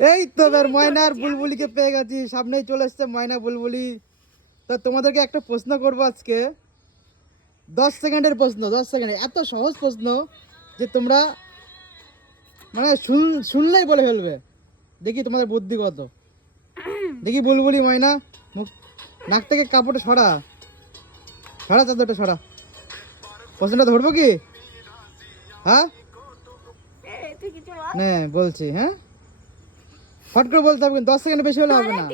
এই তো এবার ময়না আর বুলবুলিকে পেয়ে গেছি, সামনেই চলে এসছে ময়না বুলবুলি। তা তোমাদেরকে একটা প্রশ্ন করবো আজকে, 10 সেকেন্ডের প্রশ্ন, 10 সেকেন্ড, এত সহজ প্রশ্ন যে তোমরা মানে শুনলেই বলে ফেলবে। দেখি তোমাদের বুদ্ধি কত। দেখি বুলবুলি ময়না, মুখ নাক থেকে কাপড়টা সরা, সরা চাদরটা সরা। প্রশ্নটা ধরবো কি? হ্যাঁ না বলছি, হ্যাঁ ফট করে বলতে হবে, কিন্তু 10 সেকেন্ড বেশি হলে হবে না।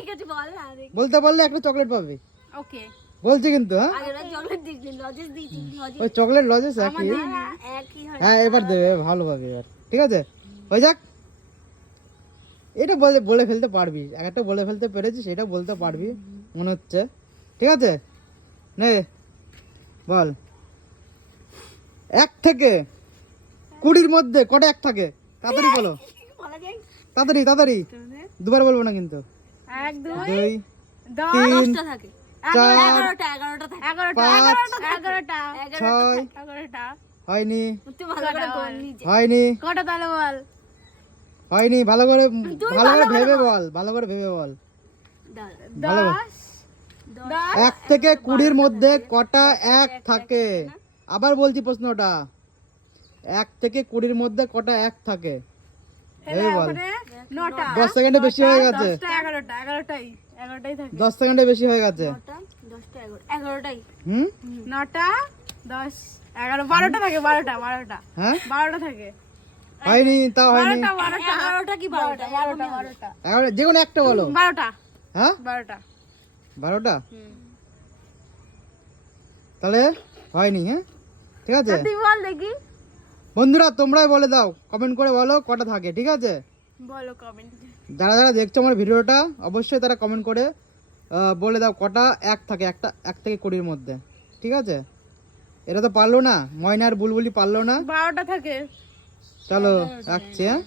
বলতে পারলে একটা চকলেট পাবে। ওকে বলছি কিন্তু, হ্যাঁ ওই চকলেট লজেস একই। হ্যাঁ এবার দেবে ভালোভাবে এবার, ঠিক আছে হয়ে যাক। এটা বলে বলে ফেলতে পারবি, একটা বলে ফেলতে পেরেছি, সেটা বলতে পারবি মনে হচ্ছে, ঠিক আছে নে বল। 1 থেকে 20-র মধ্যে কটা 1 থাকে? তাড়াতাড়ি বলো, তাড়াতাড়ি তাড়াতাড়ি, দুবার বলবো না কিন্তু। 1 2 2 10 3 থাকে 4 11টা 6 11টা হয়নি তুই ভালো করে বল নিজে হয়নি কটা তাহলে বল হয়নি, ভালো করে ভালো করে ভেবে বল, ভালো করে ভেবে বল। ভালো বল। 10 1 থেকে 20-র মধ্যে কটা 1 থাকে? আবার বলছি প্রশ্নটা, 1 থেকে 20-র মধ্যে কটা 1 থাকে? এই বল। 9টা 10 সেকেন্ডে বেশি হয়ে গেছে, 11টাই থাকে 10 সেকেন্ডে বেশি হয়ে গেছে। 11টাই হুম 9টা 10 11 12টা থাকে 12টা হ্যাঁ 12টা থাকে হয়নি, তাও হয়নি। 11টা কি 12টা 12টা যে কোনো একটা বলো। 12টা হ্যাঁ 12টা 12টা, তাহলে হয়নি। হ্যাঁ ঠিক আছে তুই বল দেখি বন্ধুরা, তোমরাই বলে দাও, কমেন্ট করে বলো কটা থাকে, ঠিক আছে? বলো কমেন্ট যারা যারা দেখছো আমার ভিডিওটা, অবশ্যই তারা কমেন্ট করে বলে দাও কটা 1 থাকে, 1 থেকে 20-র মধ্যে, ঠিক আছে? এটা তো পারলো না, ময়না আর বুলবুলি পারলো না। 12টা থাকে চলো রাখছি, হ্যাঁ।